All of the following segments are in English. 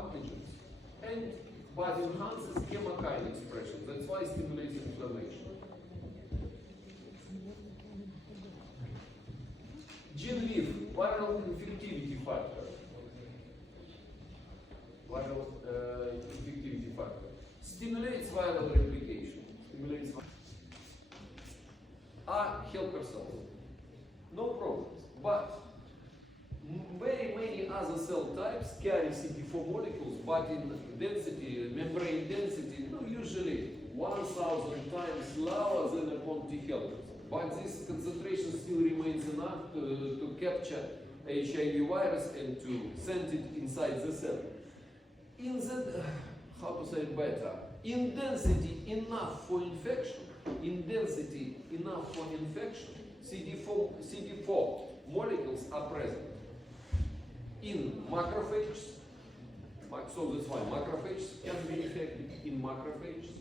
antigens, and but enhances chemokine expression. That's why it stimulates inflammation. GenVIF, viral infectivity factor. Viral infectivity factor. Stimulates viral replication. Stimulates helper cells. No problems. But very many other cell types carry CD4 molecules, but in density, membrane density, usually 1,000 times lower than upon T helpers. But this concentration still remains enough to capture HIV virus and to send it inside the cell. In the, how to say it better, in density enough for infection, CD4 molecules are present in macrophages, so that's why macrophages can be infected in macrophages,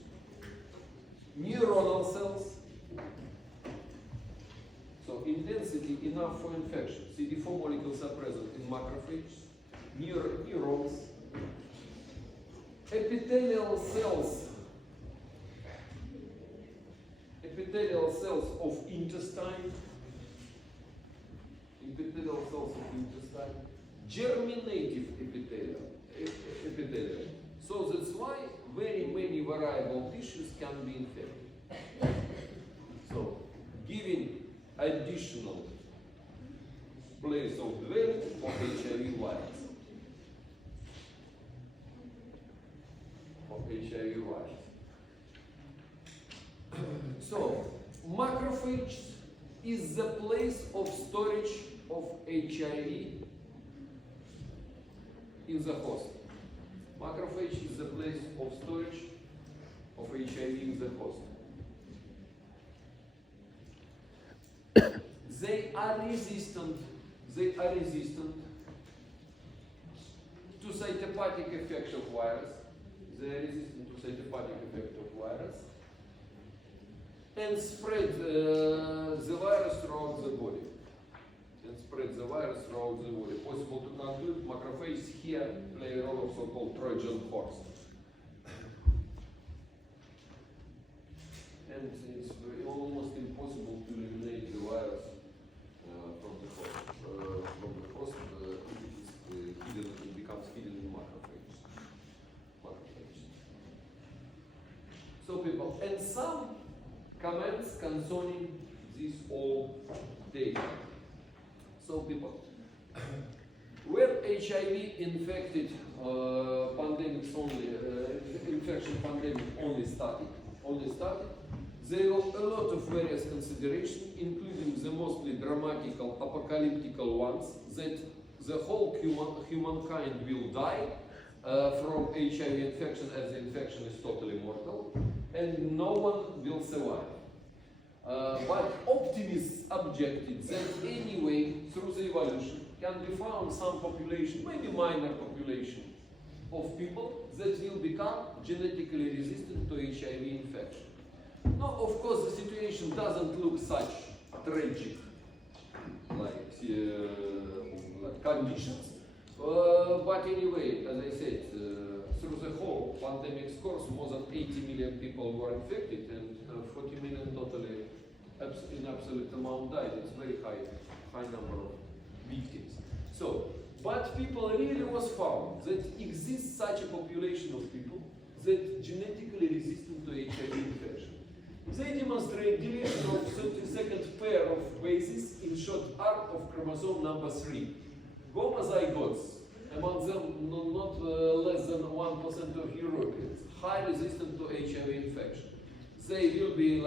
neuronal cells. So in density enough for infection, CD4 molecules are present in macrophages, neurons, epithelial cells of intestine, germinative epithelium. So that's why very many variable tissues can be infected. So giving additional place of dwelling for HIV virus. So, macrophage is the place of storage of HIV in the host. Macrophage is the place of storage of HIV in the host. They are resistant to cytopathic effect of virus. And spread the virus throughout the body. Possible to conclude macrophages here play a role of so-called Trojan horse. And it's almost impossible to eliminate the virus from the host if it becomes hidden in macrophages. So people, and some comments concerning this all data. So people, when HIV infected pandemics infection pandemic only started, there were a lot of various considerations, including the mostly dramatical, apocalyptical ones, that the whole humankind will die from HIV infection, as the infection is totally mortal, and no one will survive. But optimists objected that anyway, through the evolution, can be found some population, maybe minor population, of people that will become genetically resistant to HIV infection. Now, of course, the situation doesn't look such tragic like conditions, but anyway, as I said, through the whole pandemic course, more than 80 million people were infected and 40 million totally in absolute amount died. It's very high number of victims. So, but people really was found that exists such a population of people that genetically resistant to HIV infection. They demonstrate deletion of 32nd pair of bases in short arc of chromosome number 3. Homozygotes, among them not less than 1% of Europeans, high resistant to HIV infection. They will be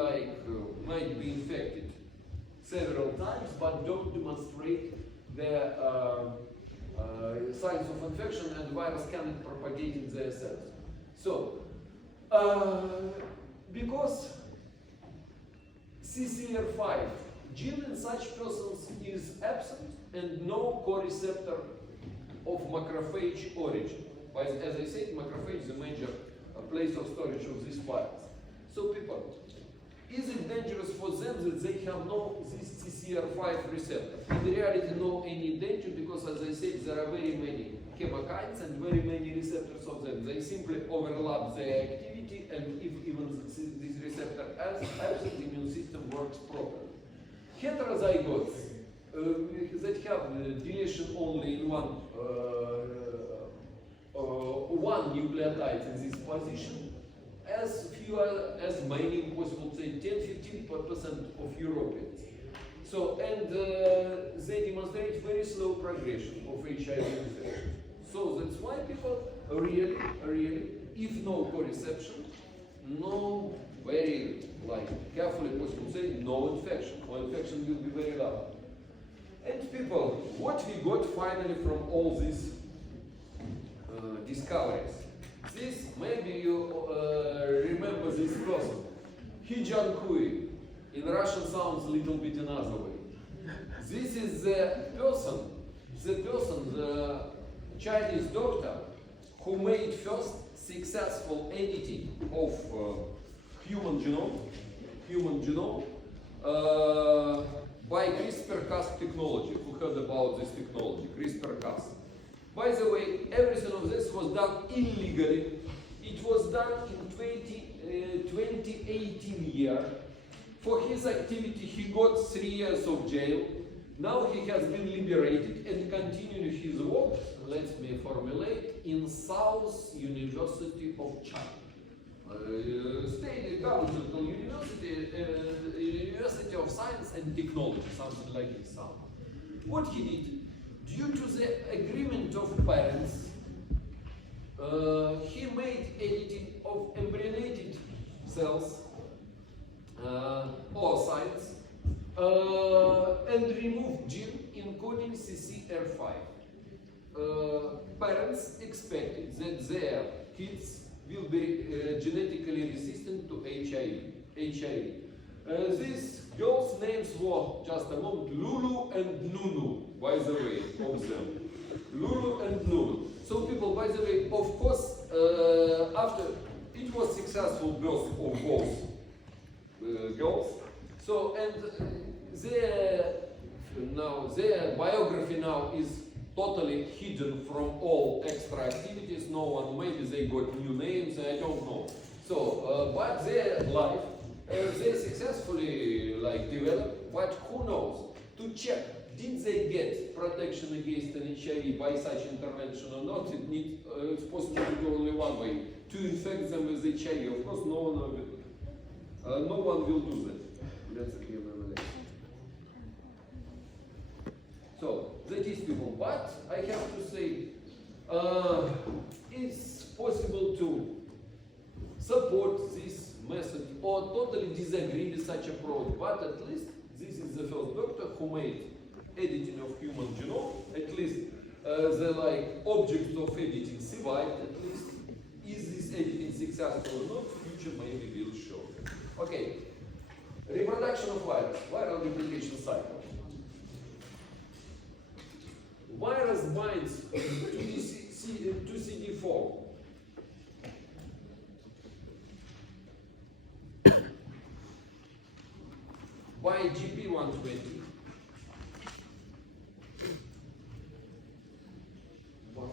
might be infected several times, but don't demonstrate their signs of infection, and the virus cannot propagate in their cells. So, because CCR5 gene in such persons is absent and no co-receptor of macrophage origin. As I said, macrophage is a major place of storage of this virus. So people, is it dangerous for them that they have no this CCR5 receptor? In reality, no any danger, because as I said, there are very many chemokines and very many receptors of them. They simply overlap their activity, and if even this receptor is absent, the immune system works properly. Heterozygotes that have deletion only in one nucleotide in this position, as few as many, possible to say 10-15% of Europeans. So, and they demonstrate very slow progression of HIV infection. So that's why people really, if no co-reception, no very carefully possible to say no infection, or infection will be very low. And people, what we got finally from all these discoveries? This, maybe you remember this person, Hijan Kui. In Russian sounds a little bit another way. This is the Chinese doctor who made first successful editing of human genome by CRISPR-Cas technology. Who heard about this technology, CRISPR-Cas? By the way, everything of this was done illegally. It was done in 2018 year. For his activity, he got 3 years of jail. Now he has been liberated and continued his work, let me formulate, in South University of China. State governmental university, University of Science and Technology, something like it sounds. What he did, due to the agreement of parents, he made editing of embryonated cells, oocytes, and removed gene encoding CCR5. Parents expected that their kids will be genetically resistant to HIV. These girls' names were, just a moment, Lulu and Nunu, by the way, of them. Lulu and Nunu. So people, by the way, of course, after it was successful birth of both girls. So, and their biography now is totally hidden from all extra activities. No one, maybe they got new names, I don't know. So, but their life, they successfully developed, but who knows? To check, did they get protection against an HIV by such intervention or not? It's possible to do only one way, to infect them with HIV. Of course, no one will do that. Let's again analyze. So, that is people. But I have to say, it's possible to support this method or totally disagree with such approach. But at least this is the first doctor who made editing of human genome. At least the object of editing survived. At least, is this editing successful or not? Future maybe will show. Okay. Reproduction of virus, viral replication cycle. Virus binds to CD4. By GP120.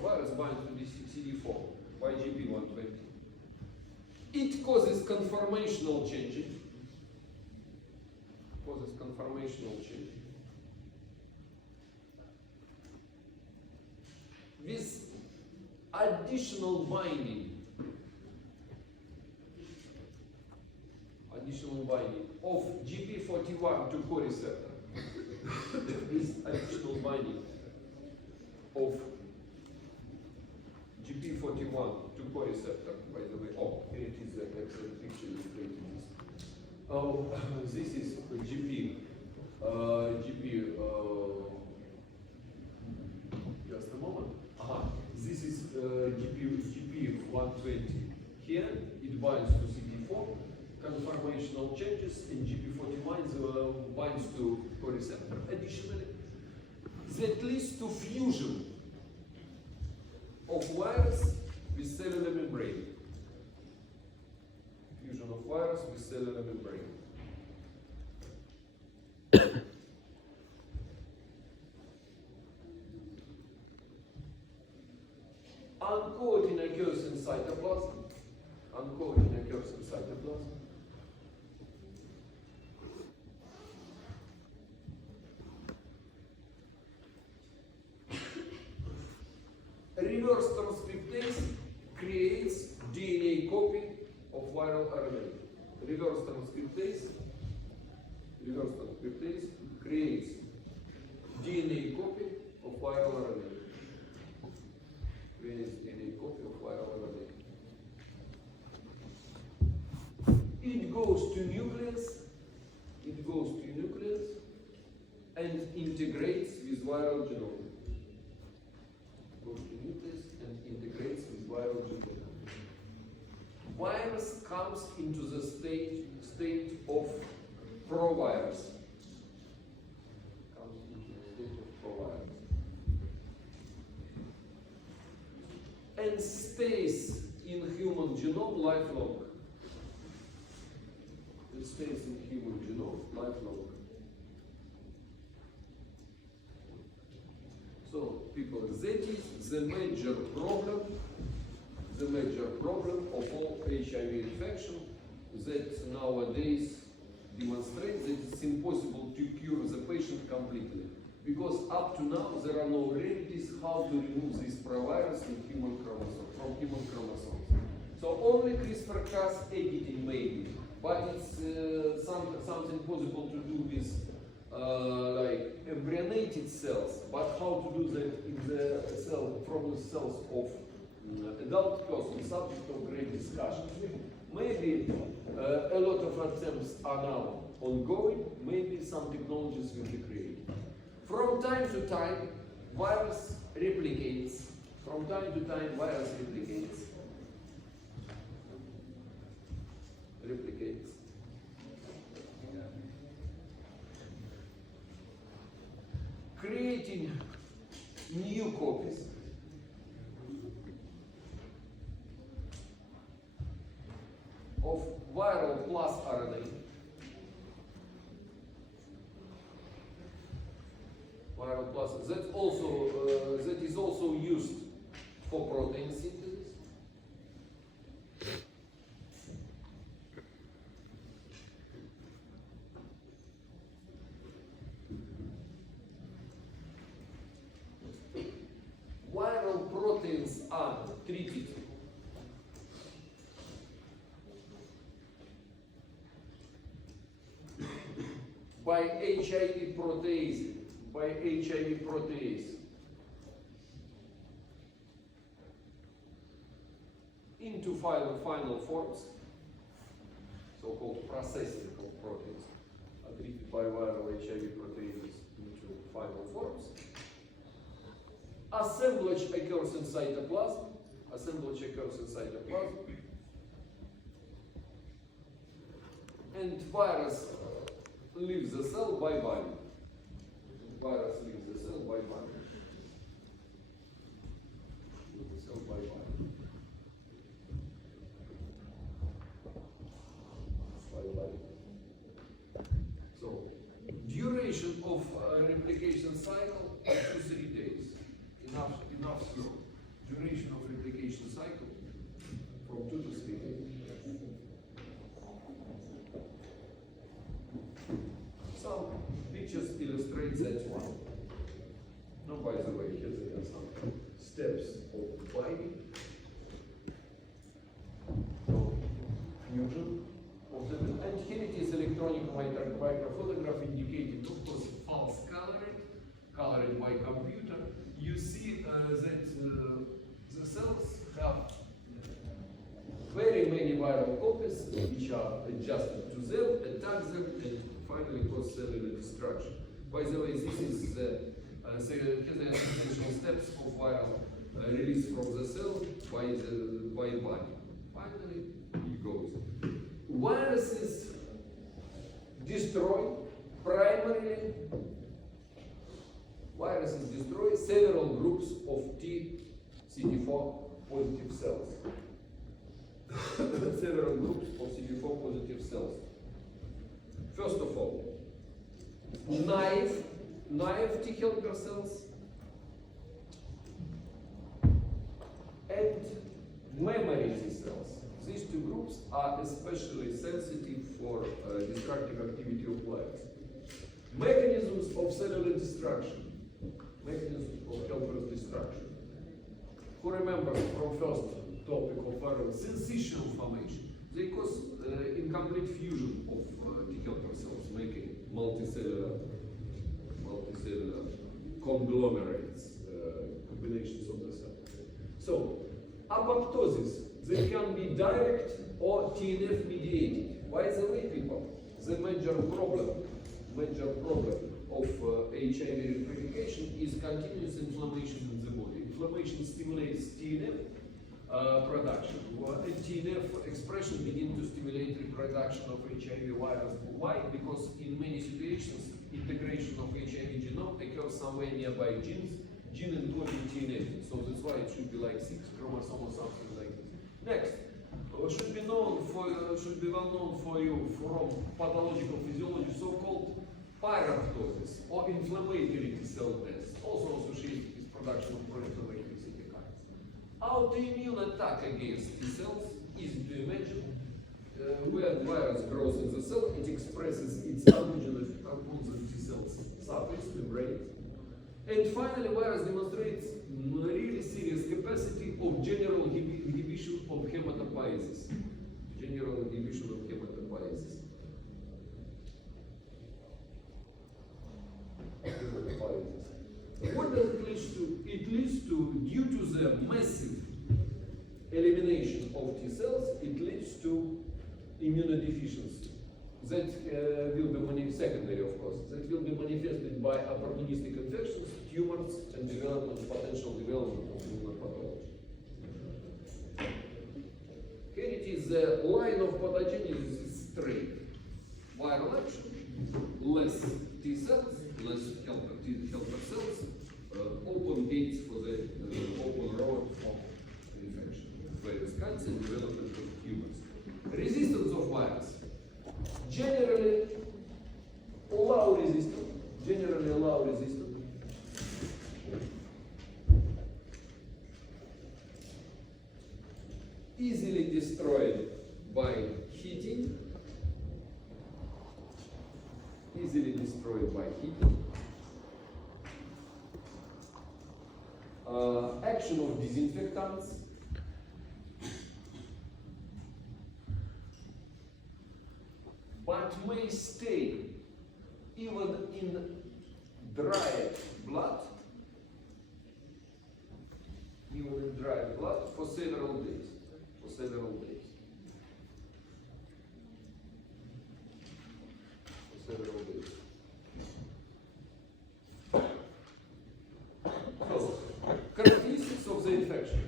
Virus binds to CD4 by GP120. It causes conformational changes. With additional binding of GP41 to co-receptor. With additional binding of GP41 to co-receptor, by the way. Oh, here it is, the excellent picture illustrating this. Oh, this is GP. Just a moment. This is GP120. Here it binds to CD4, conformational changes in GP41 binds to co-receptor. Additionally, that leads to fusion of virus with cellular membrane. Fusion of virus with cellular membrane. Uncoating occurs in cytoplasm. Uncoating occurs in cytoplasm. Reverse transcriptase creates DNA copy of viral RNA. Reverse transcriptase creates DNA copy of viral RNA. Creates DNA copy of viral RNA. It goes to nucleus. It goes to nucleus and integrates with viral genome. Goes to nucleus and integrates with viral genome. Virus comes into the state of provirus. Comes into the state of provirus. And stays in human genome lifelong. It stays in human genome lifelong. So, people, that is the major problem of all HIV infection that nowadays demonstrates that it's impossible to cure the patient completely. Because up to now there are no remedies how to remove this provirus from human chromosomes. So only CRISPR-Cas editing maybe, but it's something possible to do with like embryonated cells, but how to do that in the cell from the cells of adult person, subject of great discussion. Maybe a lot of attempts are now ongoing, maybe some technologies will be created. From time to time, virus replicates. From time to time, virus replicates. Creating new copies of viral plus RNA. Viral plus, that is also used for protein synthesis. Viral proteins are treated by HIV protease, into final forms, so-called processing of proteins, are treated by viral HIV proteases into final forms. Assemblage occurs in cytoplasm. And virus leaves the cell by binding. Virus leaves the cell by binding. So, duration of replication cycle is 2-3 days. Enough slow. Duration of replication cycle from 2 to 3 days. Some pictures illustrate that one. Now, by the way, here there are some steps of binding. So, fusion of the, and here it is electronic microphotograph indicating, of course, false colored by computer. You see that the cells have very many viral copies which are adjusted to them, attack them, and finally cause cellular destruction. By the way, this is the essential steps of viral release from the cell by body. Finally, it goes. Viruses destroy primarily. Viruses destroy several groups of CD4 positive cells. Several groups of CD4 positive cells. First of all, naive T helper cells and memory T cells. These two groups are especially sensitive for destructive activity of virus. Mechanisms of cellular destruction, mechanisms of helper's destruction. Who remembers from first topic of viral syncytial formation? They cause incomplete fusion of T helper cells, making multicellular conglomerates, combinations of the cells. So, apoptosis, they can be direct or TNF mediated. By the way, people, the major problem of HIV replication is continuous inflammation in the body. Inflammation stimulates TNF production. And TNF expression begins to stimulate reproduction of HIV virus. Why? Because in many situations, integration of HIV genome occurs somewhere nearby genes, gene encoding TNF. So that's why it should be like 6 chromosomes or something like this. Next, should be well known for you from pathological physiology, so-called pyroptosis or inflammatory T cell death, also associated with production of pro-inflammatory cytokines. Autoimmune attack against T cells, easy to imagine. When virus grows in the cell, it expresses its antigen upon the T cells surface, membrane. And finally, virus demonstrates really serious capacity of general inhibition of hematopoiesis. General inhibition of hematopoiesis. What does it lead to? It leads to, due to the massive elimination of T cells, it leads to immunodeficiency. That will be secondary, of course. That will be manifested by opportunistic infections, tumors, and potential development of immunopathology. Here it is, the line of pathogenesis is straight. Viral action, less T cells, less helper cells, open gates for the open road of infection, various kinds and development of tumors. Resistance of virus. Generally allow resistance. Easily destroyed by heating. Action of disinfectants. But may stay even in dry blood, for several days. So, characteristics of the infection.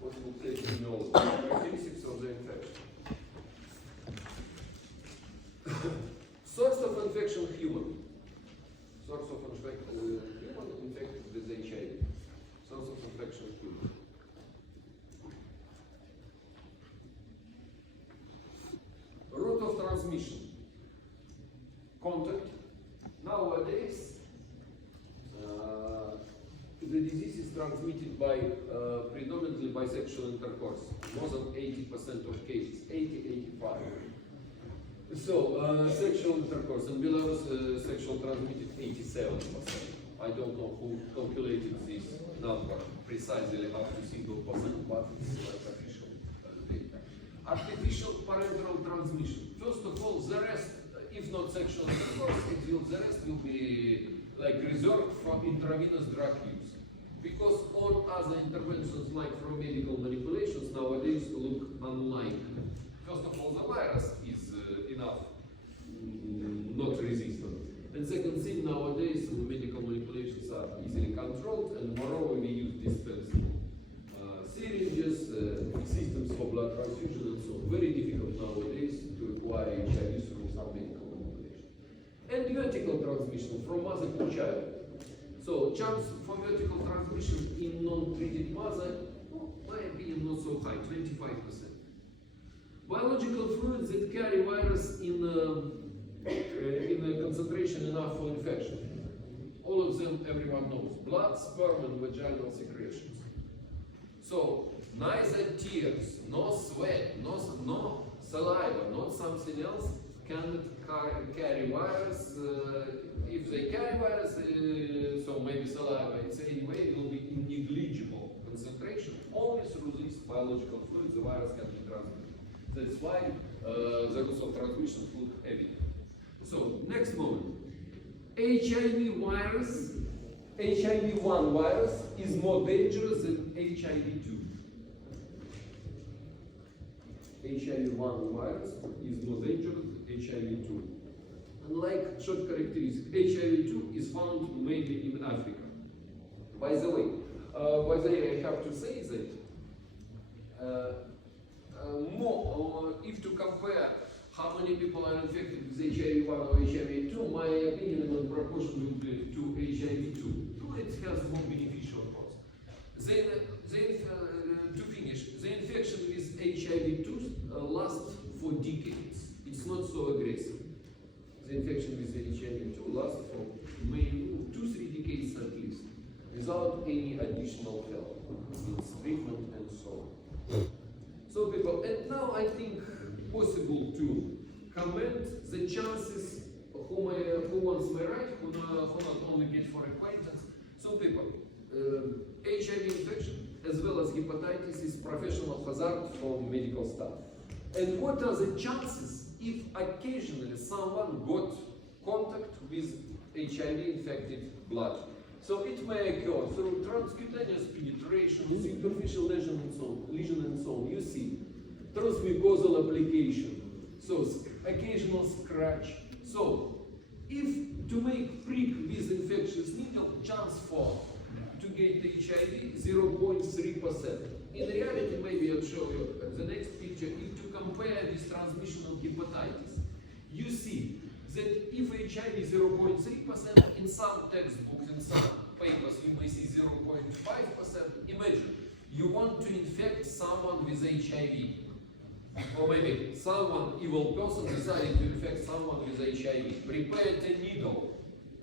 What will take you know? Characteristics of the infection. Source of infection, human. Source of infection, human infected with HIV. Source of infection, human. Route of transmission. Contact. Nowadays, the disease is transmitted by predominantly by sexual intercourse. More than 80% of cases, 80-85. So, sexual intercourse. In Belarus, sexual transmitted 87%. I don't know who calculated this number precisely up to single percent, but it's like official data. Artificial parenteral transmission. First of all, the rest, if not sexual intercourse, the rest will be like reserved for intravenous drug use. Because all other interventions, like from medical manipulations, nowadays look unlikely. First of all, the virus is enough, not resistant. And second thing, nowadays the medical manipulations are easily controlled, and moreover we use dispensing syringes, systems for blood transfusion, and so on. Very difficult nowadays to acquire HIV through some medical manipulation. And vertical transmission from mother to child. So chance for vertical transmission in non-treated mother, my opinion, not so high, 25%. Biological fluids that carry virus in a concentration enough for infection. All of them everyone knows. Blood, sperm, and vaginal secretions. So neither tears, nor sweat, no saliva, not something else, cannot carry virus. If they carry virus, so maybe saliva, it's anyway, it will be in negligible concentration. Only through this biological fluid the virus can be transmitted. That's why the routes of transmission look evident. So, next moment. HIV-1 virus is more dangerous than HIV-2. HIV-1 virus is more dangerous than HIV-2. Unlike short characteristic, HIV-2 is found mainly in Africa. By the way, I have to say that if to compare how many people are infected with HIV-1 or HIV-2, my opinion on proportion will be to HIV-2. It has more beneficial cause. To finish, the infection with HIV-2 lasts for decades. It's not so aggressive. The infection with HIV-2 lasts for maybe 2-3 decades at least, without any additional help, means treatment and so on. So people, and now I think possible to comment the chances who wants my right, who not only get for acquaintance. So people, HIV infection as well as hepatitis is professional hazard for medical staff. And what are the chances if occasionally someone got contact with HIV-infected blood? So it may occur through transcutaneous penetration, superficial lesion and so on. You see, transmucosal application, so occasional scratch. So, if to make prick with infectious needle, chance for to get HIV 0.3%. In reality, maybe I'll show you the next picture. If to compare this transmission of hepatitis, you see that if HIV is 0.3%, in some textbooks, in some papers, you may see 0.5%. Imagine, you want to infect someone with HIV. Or maybe someone, evil person, decided to infect someone with HIV. Prepared a needle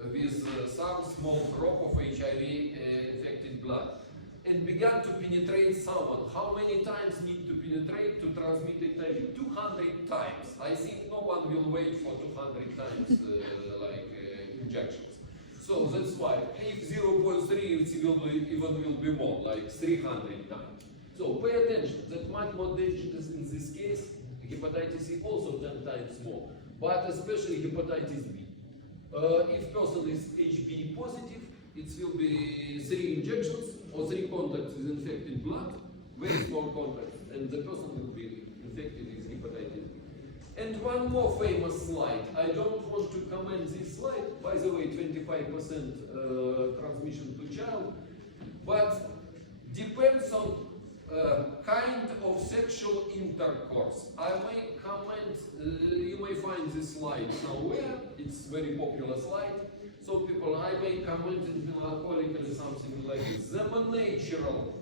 with some small drop of HIV-infected blood and began to penetrate someone. How many times need to penetrate to transmit HIV? 200 times. I think no one will wait for 200 times injections. So that's why if 0.3, it will be more, like 300 times. So pay attention, that much more dangerous in this case, hepatitis C also 10 times more, but especially hepatitis B. If person is HB positive, it will be 3 injections or 3 contacts with infected blood, very small contacts, and the person will be infected with hepatitis B. And one more famous slide. I don't want to comment this slide, by the way, 25% transmission to child, but depends on kind of sexual intercourse. I may comment, you may find this slide somewhere, it's a very popular slide. So people, I may comment in alcoholically something like this. The more natural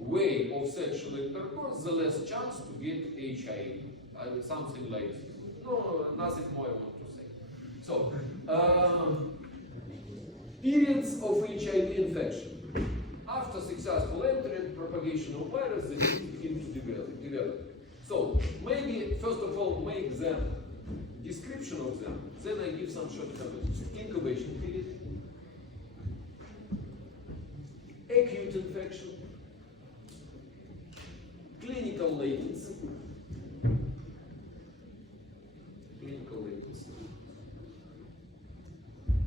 way of sexual intercourse, the less chance to get HIV. Something like this. No, nothing more I want to say. So, periods of HIV infection. After successful entry and propagation of virus, the disease begins to develop. So, maybe, first of all, make them, description of them, then I give some short comments. Incubation period, acute infection, clinical latency,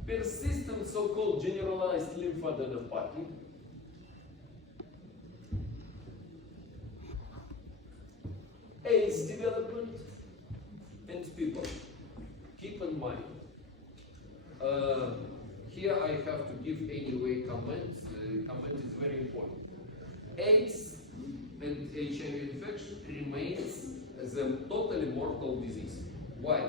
persistent so-called generalized lymphadenopathy, AIDS development, and people. Keep in mind, here I have to give anyway comments. Comment is very important. AIDS and HIV infection remains as a totally mortal disease. Why?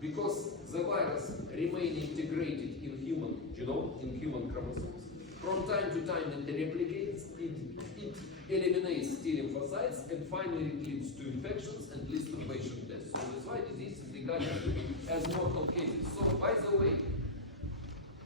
Because the virus remains integrated in human genome, in human chromosomes. From time to time it replicates, it eliminates T lymphocytes, and finally it leads to infections and leads to patient death. So that's why disease is regarded as mortal cases. So by the way,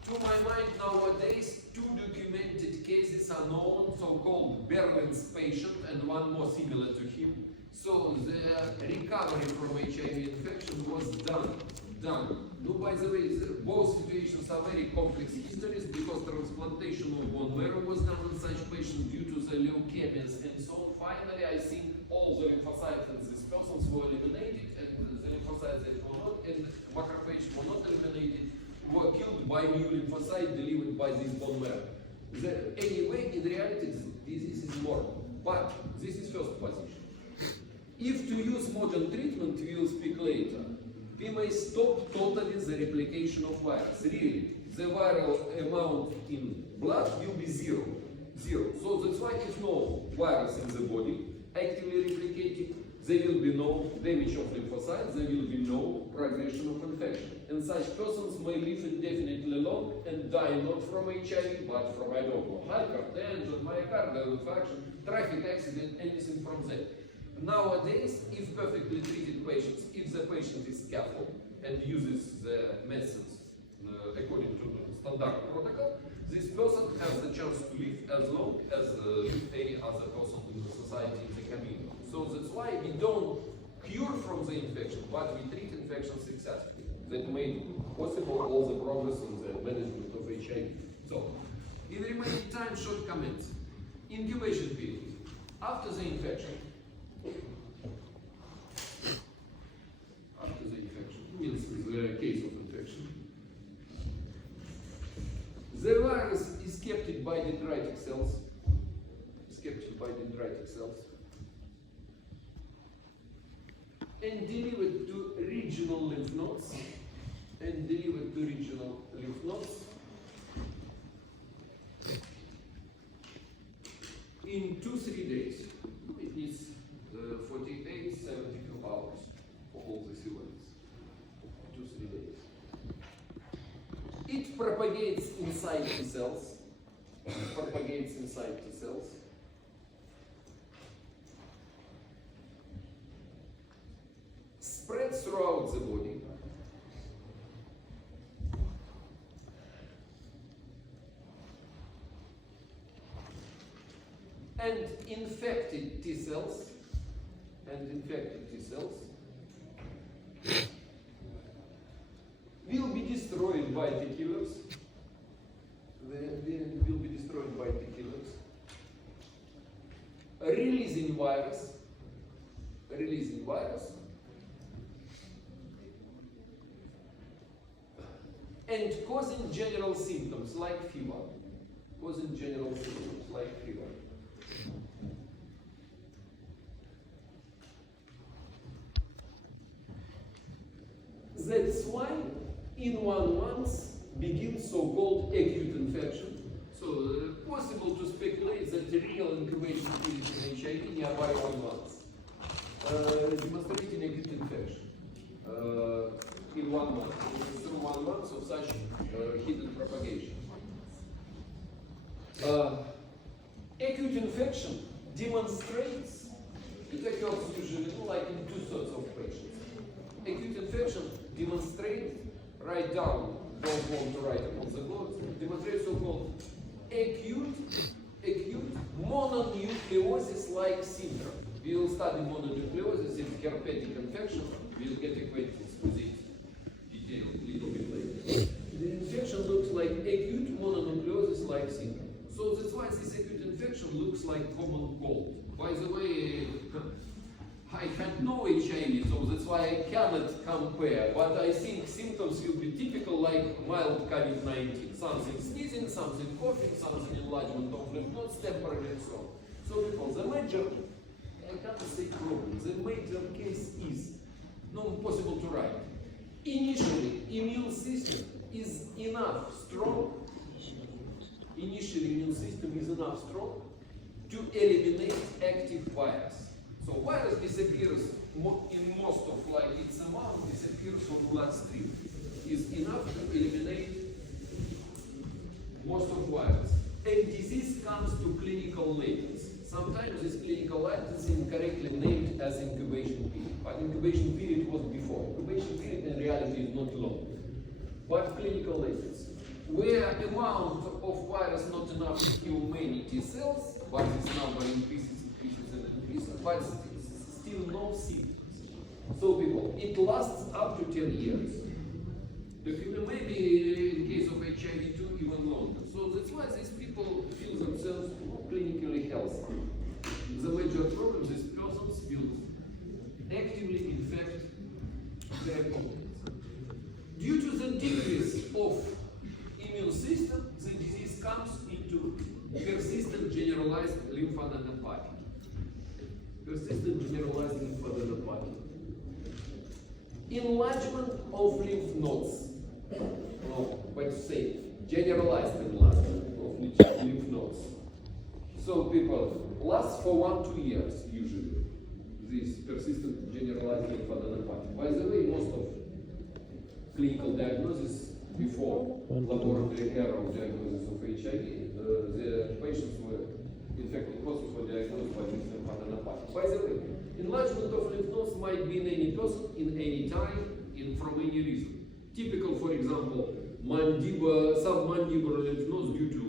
to my mind nowadays, two documented cases are known, so-called Berlin's patient and one more similar to him. So the recovery from HIV infection was done. No, by the way, both situations are very complex histories because transplantation of bone marrow was done in such patients due to the leukemias and so on. Finally, I think all the lymphocytes in these persons were eliminated, and the lymphocytes that were not, and macrophages were not eliminated, were killed by new lymphocyte delivered by this bone marrow. Anyway, in reality, this is normal, but this is first position. If to use modern treatment, we will speak later, we may stop totally the replication of virus. Really, the viral amount in blood will be zero. So that's why if no virus in the body actively replicating, there will be no damage of lymphocytes, there will be no progression of infection. And such persons may live indefinitely long and die not from HIV, but from, I don't know, hypertension, myocardial infarction, traffic accident, anything from that. Nowadays, if perfectly treated patients, if the patient is careful and uses the medicines according to the standard protocol, this person has the chance to live as long as any other person in the society, in the community. So that's why we don't cure from the infection, but we treat infection successfully. That made possible all the progress in the management of HIV. So, in remaining time, short comments. Incubation period. After the infection, means the case of infection, the virus is kept by dendritic cells, and delivered to regional lymph nodes, in 2-3 days. It is 48-72 hours for all these events. 2-3 days. It propagates inside the cells. Spreads throughout the body. And infected T cells will be destroyed by T killers. Releasing virus, and causing general symptoms like fever. That's why in 1 month begins so-called acute infection. So possible to speculate that the real incubation period in HIV nearby 1 month. Demonstrating acute infection in 1 month, through 1 month of such hidden propagation. Acute infection demonstrates, it occurs usually like in 2/3 of patients. Acute infection demonstrates, write down, don't want to write upon the board, demonstrates so-called acute mononucleosis-like syndrome. We will study mononucleosis, it's herpetic infection, we'll get acquainted with it detailed a little bit later. The infection looks like acute mononucleosis-like syndrome. So that's why this acute infection looks like common cold. By the way, I had no HIV, so that's why I cannot compare, but I think symptoms will be typical like mild COVID-19. Something sneezing, something coughing, something enlargement of lymph nodes, temporary and so on. So because the major, I can't say problem, the major case is not possible to write. Initially, immune system is enough strong to eliminate active virus. So virus disappears in most of like its amount disappears from bloodstream. Is enough to eliminate most of virus. And disease comes to clinical latency. Sometimes this clinical latency is incorrectly named as incubation period. But incubation period was before. Incubation period in reality is not long. But clinical latency. where amount of virus not enough to kill many T cells, but this number increases and increases, but still no symptoms. So people, it lasts up to 10 years. Maybe in case of HIV too, even longer. So that's why these people feel themselves clinically healthy. The major problem, these persons will actively infect their colleagues. Due to the decrease of immune system, the disease comes into persistent generalized lymphadenopathy. Persistent generalized lymphadenopathy. Enlargement of lymph nodes. But say generalized enlargement of lymph nodes. So people lasts for 1-2 years usually. This persistent generalized lymphadenopathy. By the way, most of clinical diagnosis before laboratory error of diagnosis of HIV, the patients were infected persons were diagnosed by this lymphadenopathy. By the way, enlargement of lymph nodes might be in any person, in any time, from any reason. Typical, for example, submandibular lymph nodes due to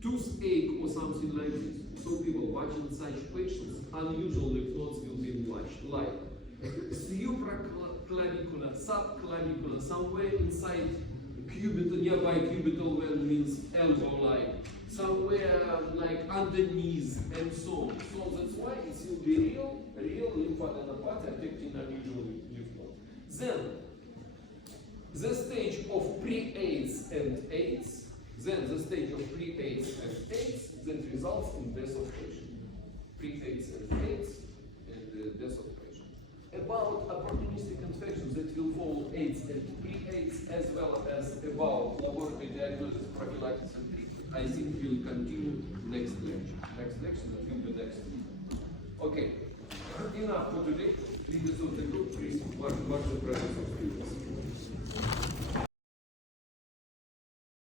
toothache or something like this. So people watching such patients, unusual lymph nodes will be enlarged, like supraclavicular, subclavicular, somewhere inside cubital, nearby cubital vein means elbow-like, somewhere like underneath, and so on. So that's why it will be real lymphadenopathy affecting unusual lymph nodes. Then, the stage of pre-AIDS and AIDS, then the stage of pre-AIDS and AIDS that results in death of patient. Pre-AIDS and AIDS and the death of patient. About opportunistic infections that will follow AIDS and pre-AIDS, as well as about laboratory diagnosis, prophylaxis and treatment, I think we'll continue next lecture. Next lecture that will be next week. Okay, enough for today. Leaders of the group, please mark the presence of